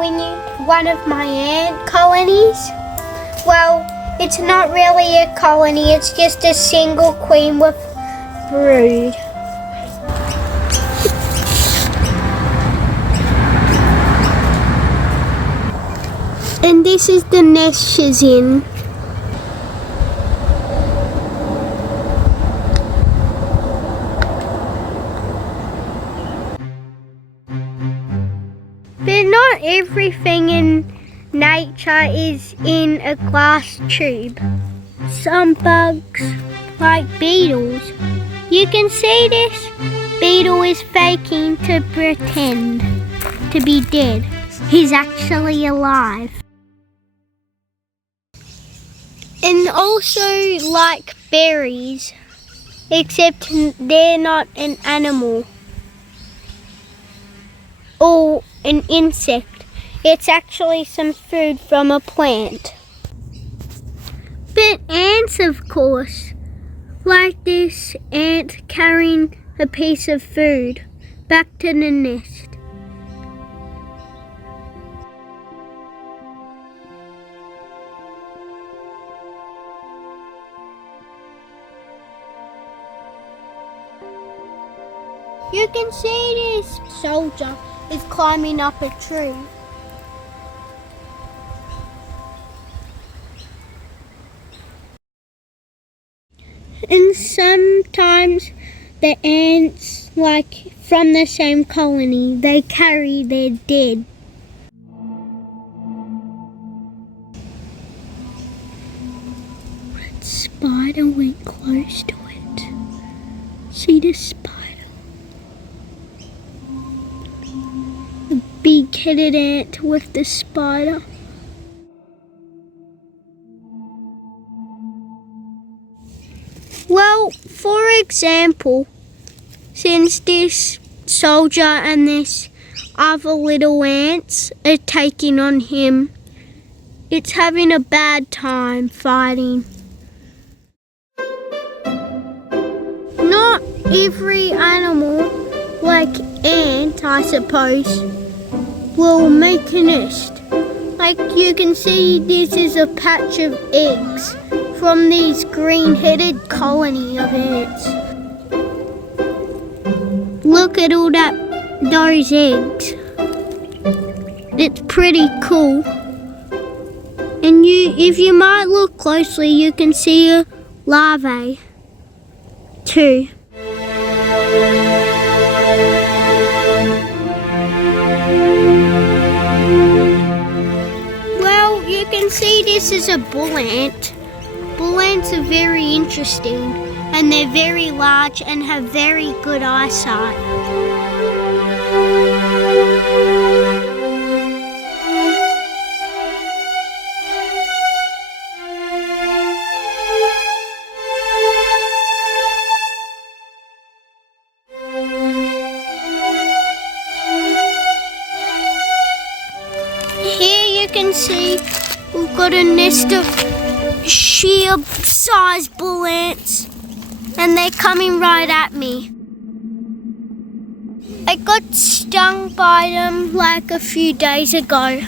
showing you one of my ant colonies. Well, it's not really a colony, it's just a single queen with brood. And this is the nest she's in. But not everything in nature is in a glass tube. Some bugs, like beetles, you can see this beetle is faking to pretend to be dead. He's actually alive. And also like berries, except they're not an animal or an insect. It's actually some food from a plant. But ants, of course, like this ant carrying a piece of food back to the nest. You can see this soldier is climbing up a tree. And sometimes the ants, like from the same colony, they carry their dead. That spider went close to it. See the spider? The big-headed ant with the spider. Well, for example, since this soldier and this other little ants are taking on him, it's having a bad time fighting. Not every animal, like ant, I suppose, will make a nest. Like you can see, this is a patch of eggs from these green-headed colony of ants. Look at all those eggs. It's pretty cool. And if you might look closely, you can see a larvae too. Well, you can see this is a bull ant. Bull ants are very interesting, and they're very large and have very good eyesight. Here you can see we've got a nest of sheer-sized bull ants, and they're coming right at me. I got stung by them like a few days ago.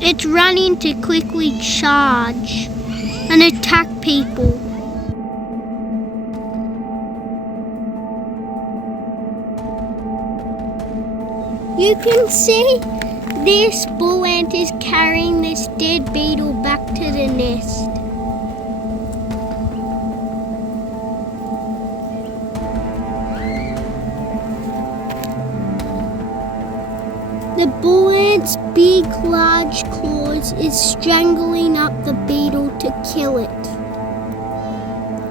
It's running to quickly charge and attack people. You can see this bull ant is carrying this dead beetle back to the nest. The bull ant's big, large claws is strangling up the beetle to kill it,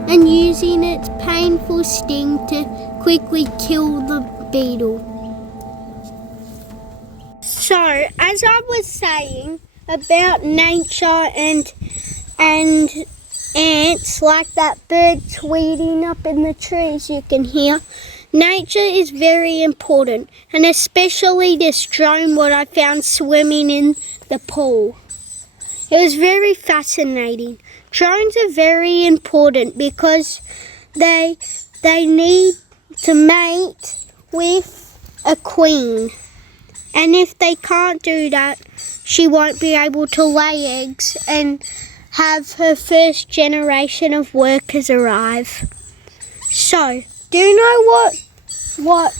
and using its painful sting to quickly kill the beetle. So, as I was saying about nature and ants, like that bird tweeting up in the trees you can hear, Nature is very important, and especially this drone what I found swimming in the pool. It was very fascinating. Drones are very important because they need to mate with a queen. And if they can't do that, she won't be able to lay eggs and have her first generation of workers arrive. So, do you know what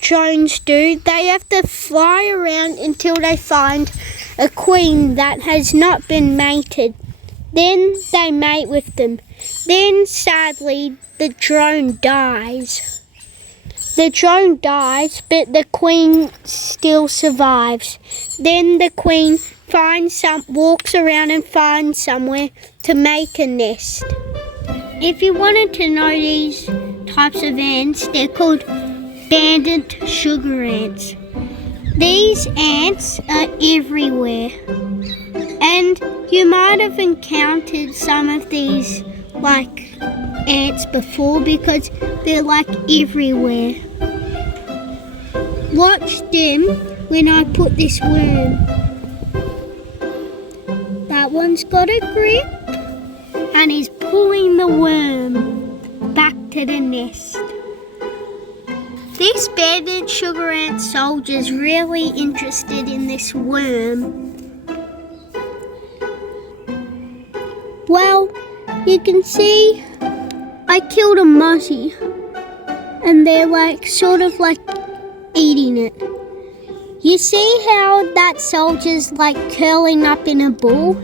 drones do? They have to fly around until they find a queen that has not been mated. Then they mate with them. Then, sadly, the drone dies. The drone dies, but the queen still survives. Then the queen walks around and finds somewhere to make a nest. If you wanted to know these types of ants, they're called banded sugar ants. These ants are everywhere, and you might have encountered some of these ants before because they're everywhere. Watch them when I put this worm. That one's got a grip and is pulling the worm back to the nest. This banded sugar ant soldier's really interested in this worm. Well, you can see I killed a mozzie and they're eating it. You see how that soldier's curling up in a ball?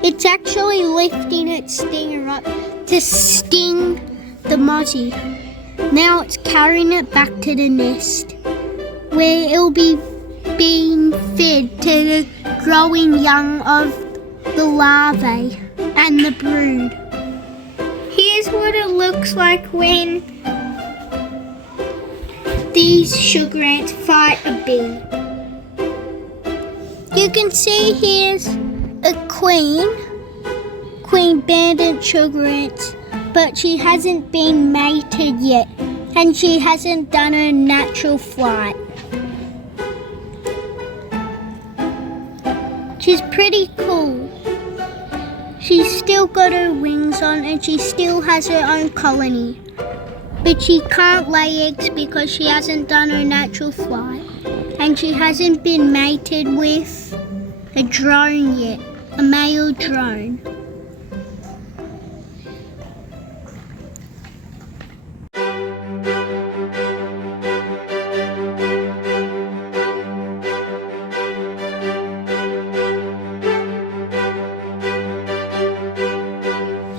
It's actually lifting its stinger up to sting the mozzie. Now it's carrying it back to the nest where it'll be being fed to the growing young of the larvae and the brood. Here's what it looks like when these sugar ants fight a bee. You can see here's a queen banded sugar ant, but she hasn't been mated yet and she hasn't done her natural flight. She's pretty cool. She's still got her wings on and she still has her own colony. But she can't lay eggs because she hasn't done her natural flight. And she hasn't been mated with a drone yet, a male drone.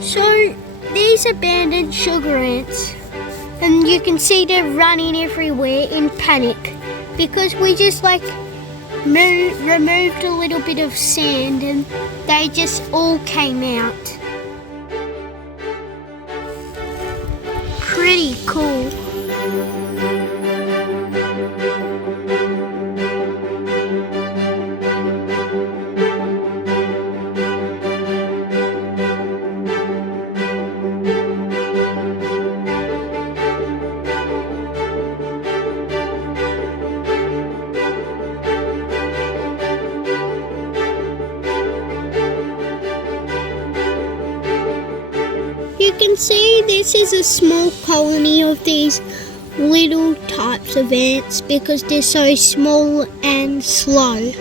So these are banded sugar ants, and you can see they're running everywhere in panic because we just removed a little bit of sand and they just all came out. Pretty cool. You can see this is a small colony of these little types of ants because they're so small and slow.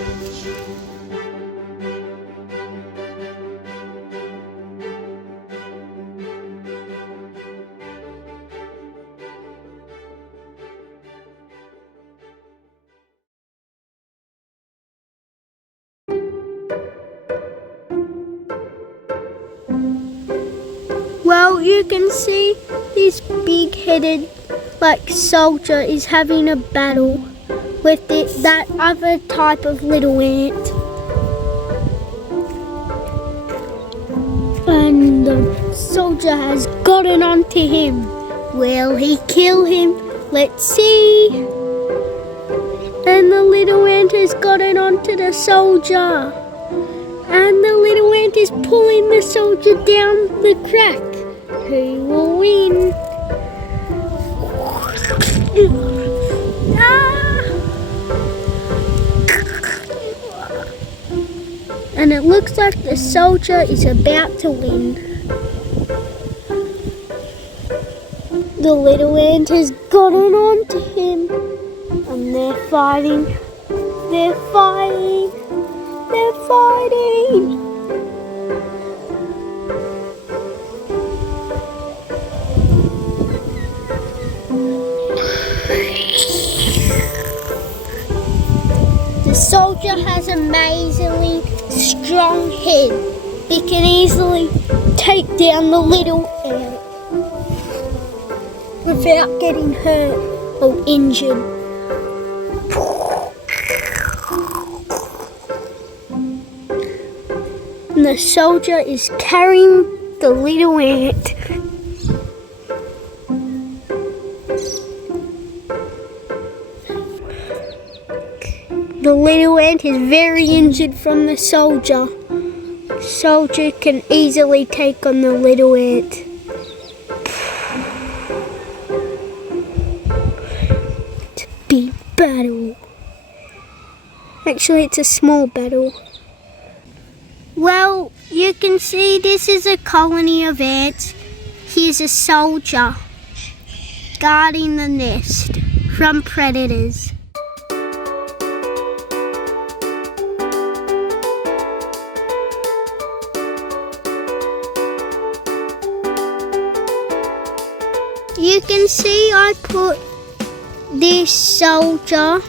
Well, you can see this big-headed soldier is having a battle with that other type of little ant. And the soldier has gotten onto him. Will he kill him? Let's see. And the little ant has gotten onto the soldier. And the little ant is pulling the soldier down the crack. Who will win? And it looks like the soldier is about to win. The little ant has gotten on to him. And they're fighting. They're fighting. They're fighting. The soldier has an amazingly strong head. It can easily take down the little ant without getting hurt or injured. And the soldier is carrying the little ant. The little ant is very injured from the soldier. The soldier can easily take on the little ant. It's a big battle. Actually, it's a small battle. Well, you can see this is a colony of ants. Here's a soldier guarding the nest from predators. You can see I put this soldier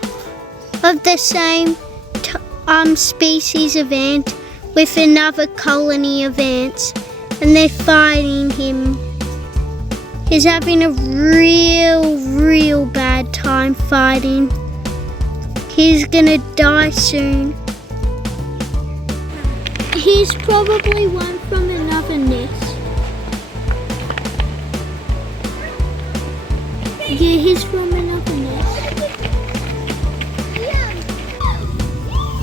of the same species of ant with another colony of ants, and they're fighting him. He's having a real bad time fighting. He's gonna die soon. He's probably one from another nest. Yeah, he's from another nest.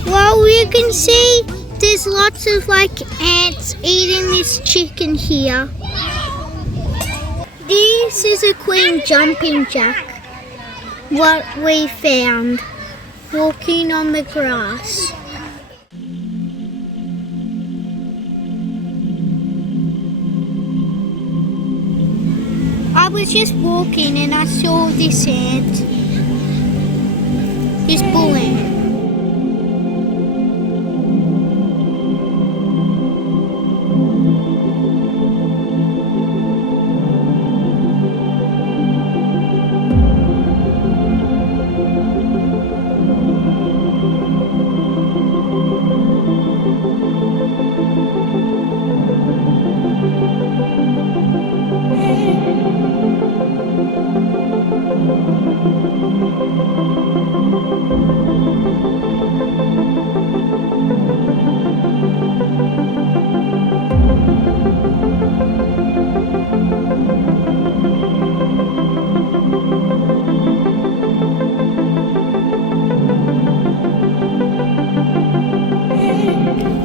Well, you can see there's lots of ants eating this chicken here. This is a queen jumping jack, what we found, walking on the grass. I was just walking and I saw this ant, this bull ant.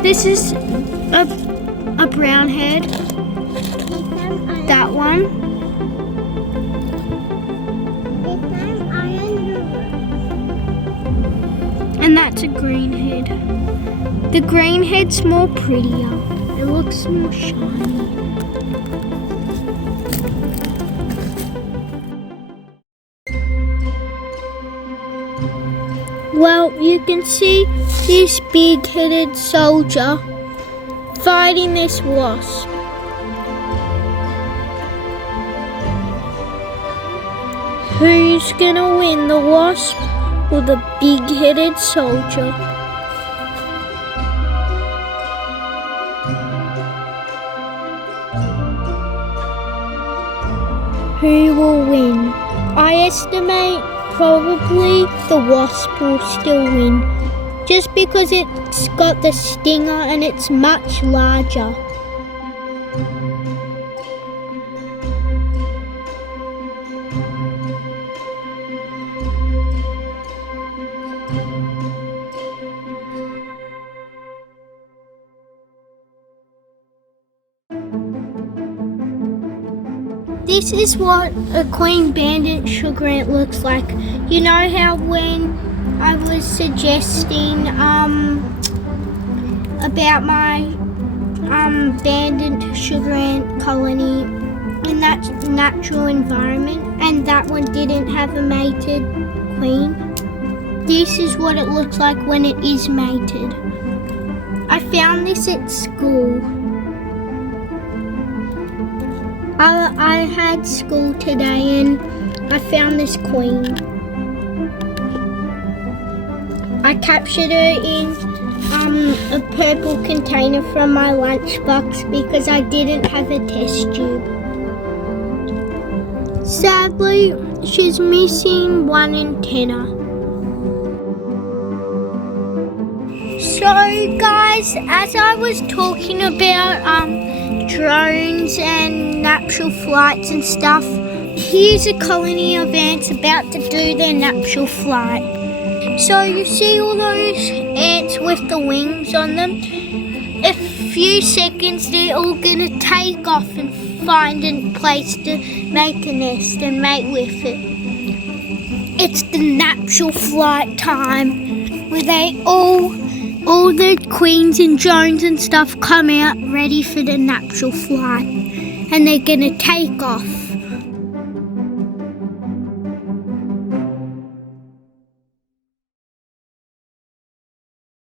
This is a brown head. That one. And that's a green head. The green head's more prettier. It looks more shiny. Well, you can see this big-headed soldier fighting this wasp. Who's gonna win, the wasp or the big-headed soldier? Who will win? I estimate probably the wasp will still win, just because it's got the stinger and it's much larger. this is what a queen banded sugar ant looks like. You know how when I was suggesting about my banded sugar ant colony in that natural environment, and that one didn't have a mated queen? This is what it looks like when it is mated. I found this at school. I had school today and I found this queen. I captured her in a purple container from my lunchbox because I didn't have a test tube. Sadly, she's missing one antenna. So guys, as I was talking about drones and natural flights and stuff, here's a colony of ants about to do their natural flight. So you see all those ants with the wings on them? In a few seconds they're all gonna take off and find a place to make a nest and mate with it. It's the natural flight time where they all the queens and drones and stuff come out ready for the natural flight, and they're gonna take off.